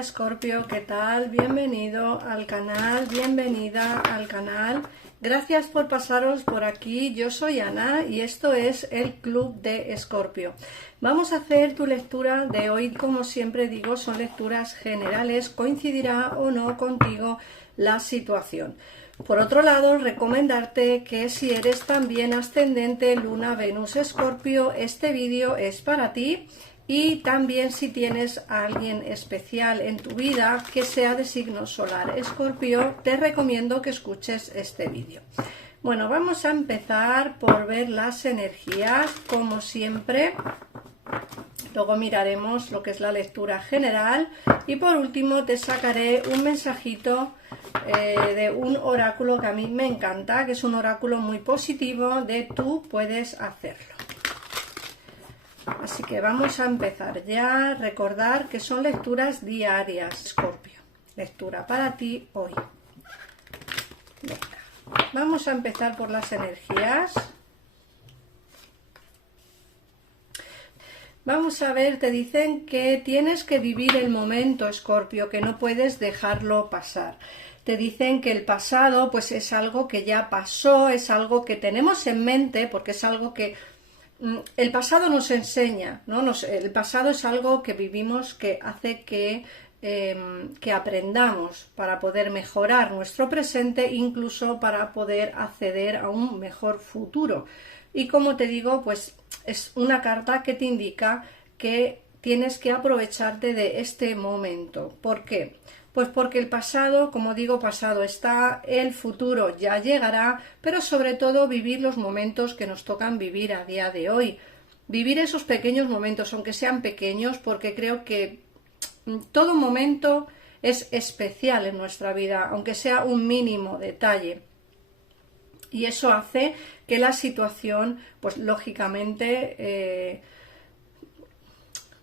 Escorpio, ¿qué tal? Bienvenido al canal, bienvenida al canal. Gracias por pasaros por aquí. Yo soy Ana y esto es el Club de Escorpio. Vamos a hacer tu lectura de hoy. Como siempre digo, son lecturas generales. Coincidirá o no contigo la situación. Por otro lado, recomendarte que si eres también ascendente Luna, Venus, Escorpio, este vídeo es para ti. Y también si tienes a alguien especial en tu vida que sea de signo solar Escorpio, te recomiendo que escuches este vídeo. Bueno, vamos a empezar por ver las energías, como siempre. Luego miraremos lo que es la lectura general. Y por último te sacaré un mensajito de un oráculo que a mí me encanta, que es un oráculo muy positivo de tú puedes hacerlo. Así que vamos a empezar ya. Recordar que son lecturas diarias, Escorpio. Lectura para ti hoy. Venga, vamos a empezar por las energías. Vamos a ver, te dicen que tienes que vivir el momento, Escorpio, que no puedes dejarlo pasar. Te dicen que el pasado pues es algo que ya pasó, es algo que tenemos en mente, porque es algo que el pasado nos enseña, ¿no? El pasado es algo que vivimos que hace que aprendamos para poder mejorar nuestro presente, incluso para poder acceder a un mejor futuro. Y como te digo, pues es una carta que te indica que tienes que aprovecharte de este momento. ¿Por qué? Pues porque el pasado, como digo, pasado está, el futuro ya llegará, pero sobre todo vivir los momentos que nos tocan vivir a día de hoy. Vivir esos pequeños momentos, aunque sean pequeños, porque creo que todo momento es especial en nuestra vida, aunque sea un mínimo detalle. Y eso hace que la situación, pues lógicamente,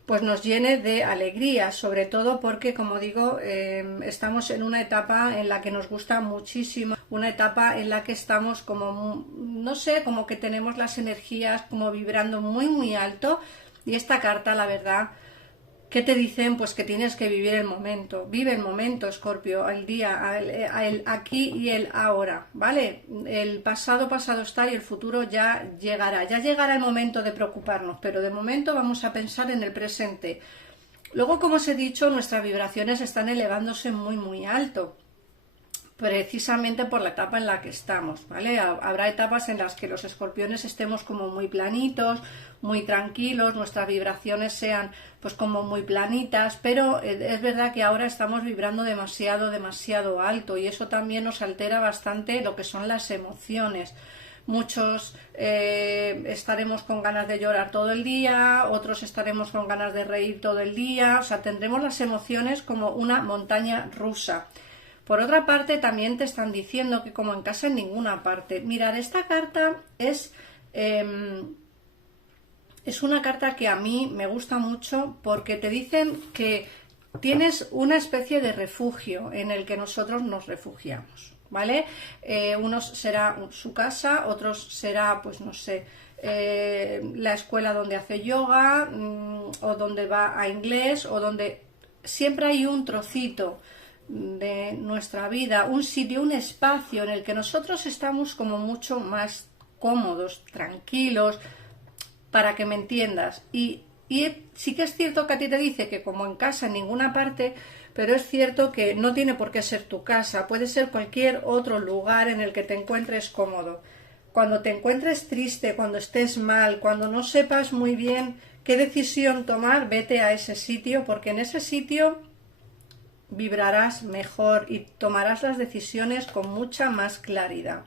pues nos llene de alegría, sobre todo porque, como digo, estamos en una etapa en la que nos gusta muchísimo, una etapa en la que estamos como, no sé, como que tenemos las energías como vibrando muy alto. Y esta carta, la verdad, ¿qué te dicen? Pues que tienes que vivir el momento. Vive el momento, Escorpio, el día, el aquí y el ahora, ¿vale? El pasado está y el futuro ya llegará. Ya llegará el momento de preocuparnos, pero de momento vamos a pensar en el presente. Luego, como os he dicho, nuestras vibraciones están elevándose muy alto, precisamente por la etapa en la que estamos, ¿vale? Habrá etapas en las que los escorpiones estemos como muy planitos, muy tranquilos, nuestras vibraciones sean pues como muy planitas, pero es verdad que ahora estamos vibrando demasiado alto y eso también nos altera bastante lo que son las emociones. Muchos estaremos con ganas de llorar todo el día, otros estaremos con ganas de reír todo el día, o sea, tendremos las emociones como una montaña rusa. Por otra parte, también te están diciendo que como en casa en ninguna parte. Mirad, esta carta es una carta que a mí me gusta mucho porque te dicen que tienes una especie de refugio en el que nosotros nos refugiamos, ¿vale? Unos será su casa, otros será, pues no sé, la escuela donde hace yoga o donde va a inglés o donde siempre hay un trocito de nuestra vida, un sitio, un espacio en el que nosotros estamos como mucho más cómodos, tranquilos, para que me entiendas. Y sí que es cierto que a ti te dice que como en casa en ninguna parte, pero es cierto que no tiene por qué ser tu casa, puede ser cualquier otro lugar en el que te encuentres cómodo. Cuando te encuentres triste, cuando estés mal, cuando no sepas muy bien qué decisión tomar, vete a ese sitio, porque en ese sitio vibrarás mejor y tomarás las decisiones con mucha más claridad.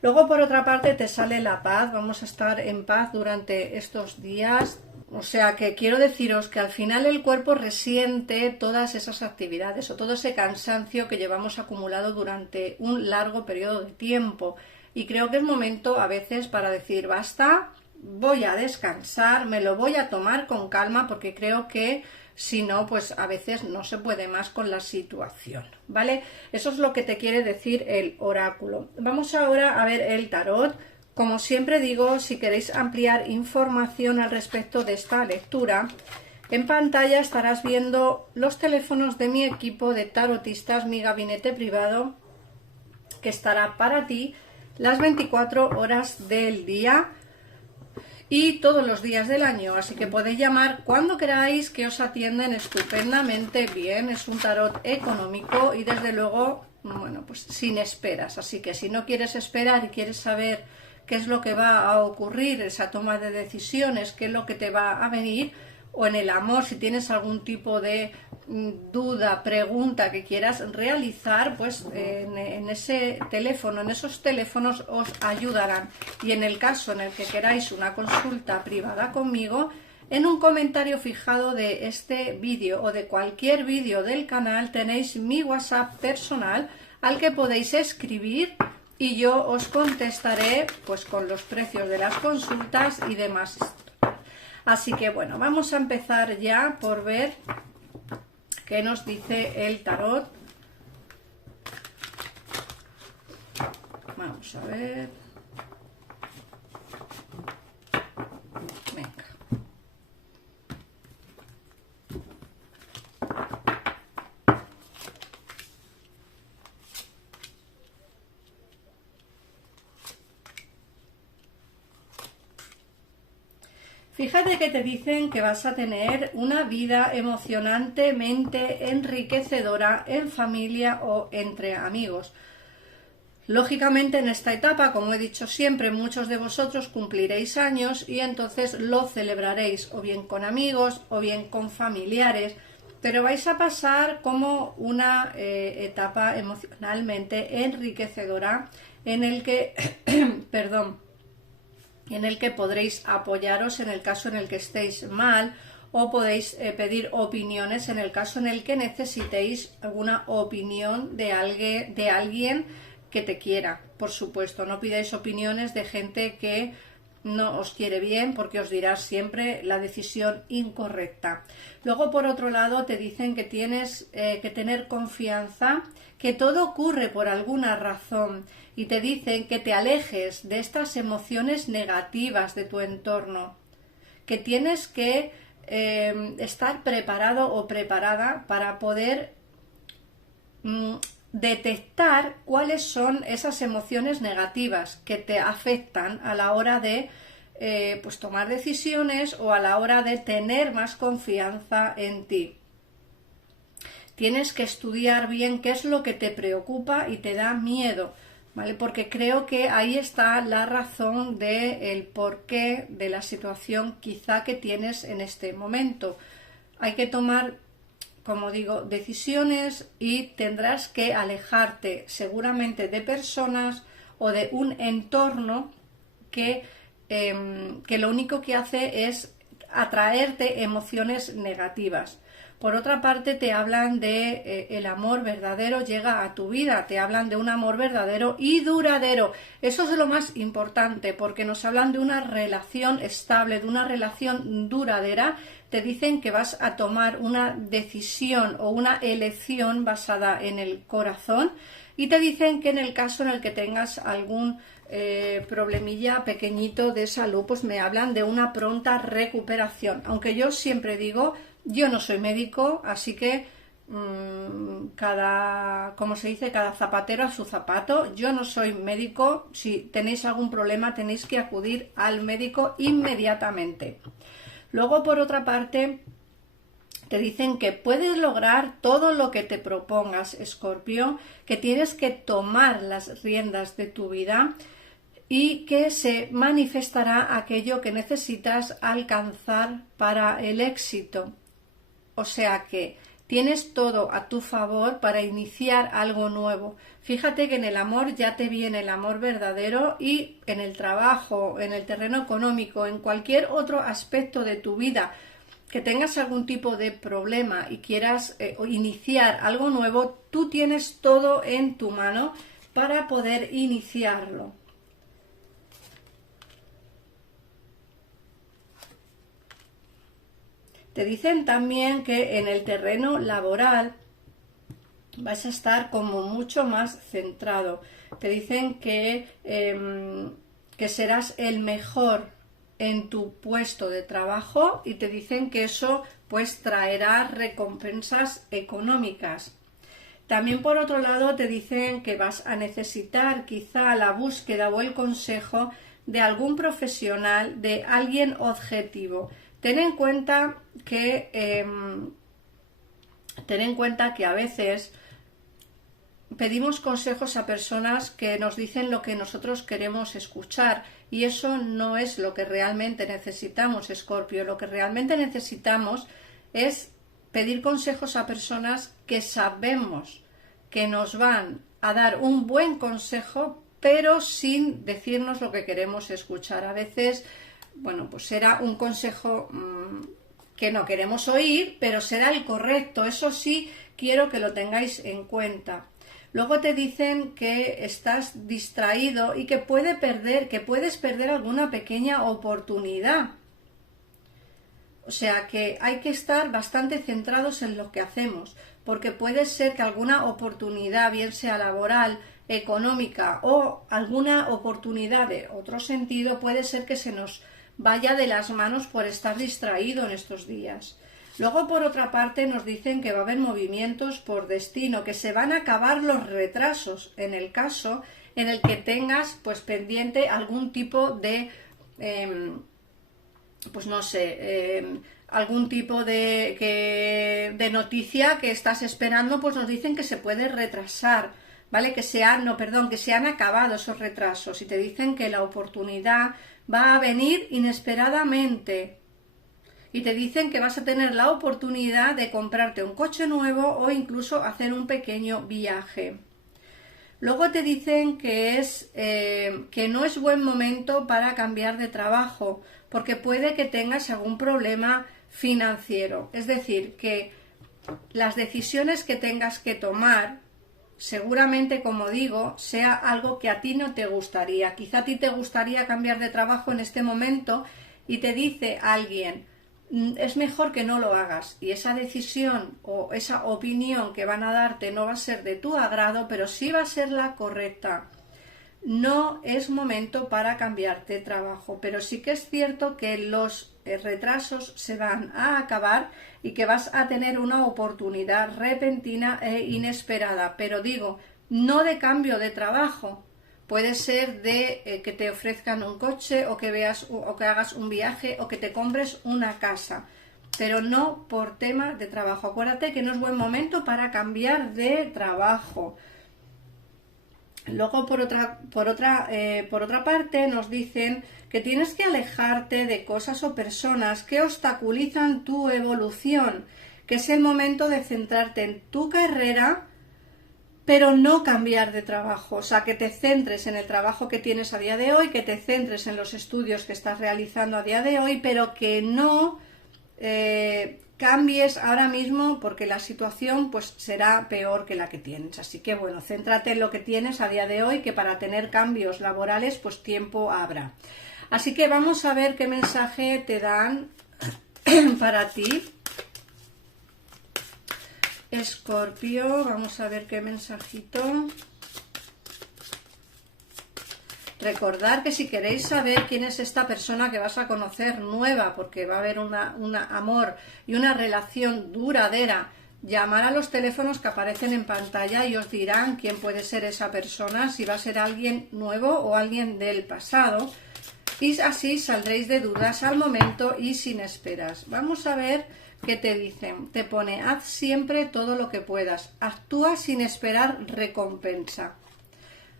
Luego, por otra parte, te sale la paz. Vamos a estar en paz durante estos días. O sea que quiero deciros que al final el cuerpo resiente todas esas actividades o todo ese cansancio que llevamos acumulado durante un largo periodo de tiempo. Y creo que es momento a veces para decir basta, voy a descansar, me lo voy a tomar con calma porque creo que si no, pues a veces no se puede más con la situación, ¿vale? Eso es lo que te quiere decir el oráculo. Vamos ahora a ver el tarot. Como siempre digo, si queréis ampliar información al respecto de esta lectura, En pantalla estarás viendo los teléfonos de mi equipo de tarotistas, mi gabinete privado, que estará para ti las 24 horas del día y todos los días del año, así que podéis llamar cuando queráis, que os atienden estupendamente bien. Es un tarot económico y desde luego, bueno, pues sin esperas, así que si no quieres esperar y quieres saber qué es lo que va a ocurrir, esa toma de decisiones, qué es lo que te va a venir, o en el amor, si tienes algún tipo de duda, pregunta que quieras realizar, pues en ese teléfono, en esos teléfonos os ayudarán. Y en el caso en el que queráis una consulta privada conmigo, en un comentario fijado de este vídeo o de cualquier vídeo del canal tenéis mi WhatsApp personal al que podéis escribir y yo os contestaré pues con los precios de las consultas y demás. Así que bueno, vamos a empezar ya por ver qué nos dice el tarot. Vamos a ver. Venga. Fíjate que te dicen que vas a tener una vida emocionantemente enriquecedora en familia o entre amigos. Lógicamente en esta etapa, como he dicho siempre, muchos de vosotros cumpliréis años y entonces lo celebraréis o bien con amigos o bien con familiares, pero vais a pasar como una etapa emocionalmente enriquecedora en el que, perdón, en el que podréis apoyaros en el caso en el que estéis mal o podéis pedir opiniones en el caso en el que necesitéis alguna opinión de alguien que te quiera. Por supuesto, no pidáis opiniones de gente que no os quiere bien, porque os dirá siempre la decisión incorrecta. Luego, por otro lado, te dicen que tienes que tener confianza, que todo ocurre por alguna razón, y te dicen que te alejes de estas emociones negativas de tu entorno, que tienes que estar preparado o preparada para poder detectar cuáles son esas emociones negativas que te afectan a la hora de pues tomar decisiones o a la hora de tener más confianza en ti. Tienes que estudiar bien qué es lo que te preocupa y te da miedo, ¿vale? Porque creo que ahí está la razón del porqué de la situación quizá que tienes en este momento. Hay que tomar, como digo, decisiones y tendrás que alejarte seguramente de personas o de un entorno que lo único que hace es atraerte emociones negativas. Por otra parte, te hablan de el amor verdadero llega a tu vida, te hablan de un amor verdadero y duradero. Eso es lo más importante, porque nos hablan de una relación estable, de una relación duradera. Te dicen que vas a tomar una decisión o una elección basada en el corazón y te dicen que en el caso en el que tengas algún problemilla pequeñito de salud, pues me hablan de una pronta recuperación. Aunque yo siempre digo, yo no soy médico, así que como se dice, cada zapatero a su zapato. Yo no soy médico, si tenéis algún problema tenéis que acudir al médico inmediatamente. Luego, por otra parte, te dicen que puedes lograr todo lo que te propongas, Escorpio, que tienes que tomar las riendas de tu vida y que se manifestará aquello que necesitas alcanzar para el éxito. O sea que tienes todo a tu favor para iniciar algo nuevo. Fíjate que en el amor ya te viene el amor verdadero y en el trabajo, en el terreno económico, en cualquier otro aspecto de tu vida que tengas algún tipo de problema y quieras iniciar algo nuevo, tú tienes todo en tu mano para poder iniciarlo. Te dicen también que en el terreno laboral vas a estar como mucho más centrado. Te dicen que serás el mejor en tu puesto de trabajo y te dicen que eso pues traerá recompensas económicas. También por otro lado te dicen que vas a necesitar quizá la búsqueda o el consejo de algún profesional, de alguien objetivo. Ten en cuenta que a veces pedimos consejos a personas que nos dicen lo que nosotros queremos escuchar y eso no es lo que realmente necesitamos, Escorpio. Lo que realmente necesitamos es pedir consejos a personas que sabemos que nos van a dar un buen consejo, pero sin decirnos lo que queremos escuchar. A veces, bueno, pues será un consejo que no queremos oír, pero será el correcto. Eso sí, quiero que lo tengáis en cuenta. Luego te dicen que estás distraído y que puedes perder alguna pequeña oportunidad. O sea que hay que estar bastante centrados en lo que hacemos, porque puede ser que alguna oportunidad, bien sea laboral, económica o alguna oportunidad de otro sentido, puede ser que se nos vaya de las manos por estar distraído en estos días. Luego, por otra parte, nos dicen que va a haber movimientos por destino, que se van a acabar los retrasos en el caso en el que tengas pues pendiente algún tipo de pues no sé, algún tipo de noticia que estás esperando, pues nos dicen que se puede retrasar, ¿vale? Que se han acabado esos retrasos y te dicen que la oportunidad va a venir inesperadamente y te dicen que vas a tener la oportunidad de comprarte un coche nuevo o incluso hacer un pequeño viaje. Luego te dicen que no es buen momento para cambiar de trabajo, porque puede que tengas algún problema financiero. Es decir, que las decisiones que tengas que tomar, seguramente, como digo, sea algo que a ti no te gustaría. Quizá a ti te gustaría cambiar de trabajo en este momento y te dice alguien, es mejor que no lo hagas, y esa decisión o esa opinión que van a darte no va a ser de tu agrado, pero sí va a ser la correcta. No es momento para cambiarte de trabajo, pero sí que es cierto que los retrasos se van a acabar y que vas a tener una oportunidad repentina e inesperada, pero digo, no de cambio de trabajo. Puede ser de que te ofrezcan un coche o que hagas un viaje o que te compres una casa, pero no por tema de trabajo. Acuérdate que no es buen momento para cambiar de trabajo. Luego, por otra parte, nos dicen que tienes que alejarte de cosas o personas que obstaculizan tu evolución, que es el momento de centrarte en tu carrera, pero no cambiar de trabajo. O sea, que te centres en el trabajo que tienes a día de hoy, que te centres en los estudios que estás realizando a día de hoy, pero que no cambies ahora mismo, porque la situación pues será peor que la que tienes. Así que bueno, céntrate en lo que tienes a día de hoy, que para tener cambios laborales pues tiempo habrá. Así que vamos a ver qué mensaje te dan para ti, Escorpio. Vamos a ver qué mensajito. Recordar que si queréis saber quién es esta persona que vas a conocer nueva, porque va a haber un amor y una relación duradera, llamar a los teléfonos que aparecen en pantalla y os dirán quién puede ser esa persona, si va a ser alguien nuevo o alguien del pasado, y así saldréis de dudas al momento y sin esperas. Vamos a ver qué te dicen. Te pone, haz siempre todo lo que puedas, actúa sin esperar recompensa.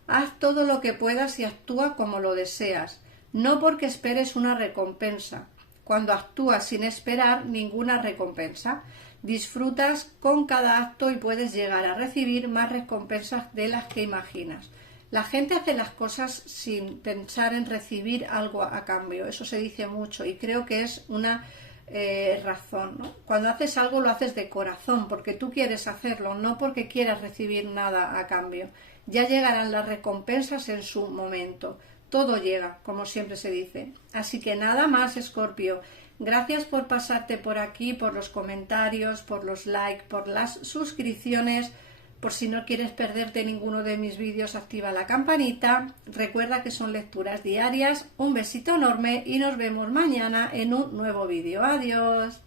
Haz todo lo que puedas y actúa como lo deseas, no porque esperes una recompensa. Cuando actúas sin esperar ninguna recompensa, disfrutas con cada acto y puedes llegar a recibir más recompensas de las que imaginas. La gente hace las cosas sin pensar en recibir algo a cambio. Eso se dice mucho y creo que es una razón, ¿no? Cuando haces algo lo haces de corazón, porque tú quieres hacerlo, no porque quieras recibir nada a cambio. Ya llegarán las recompensas en su momento. Todo llega, como siempre se dice. Así que nada más, Escorpio. Gracias por pasarte por aquí, por los comentarios, por los likes, por las suscripciones. Por si no quieres perderte ninguno de mis vídeos, activa la campanita. Recuerda que son lecturas diarias. Un besito enorme y nos vemos mañana en un nuevo vídeo. Adiós.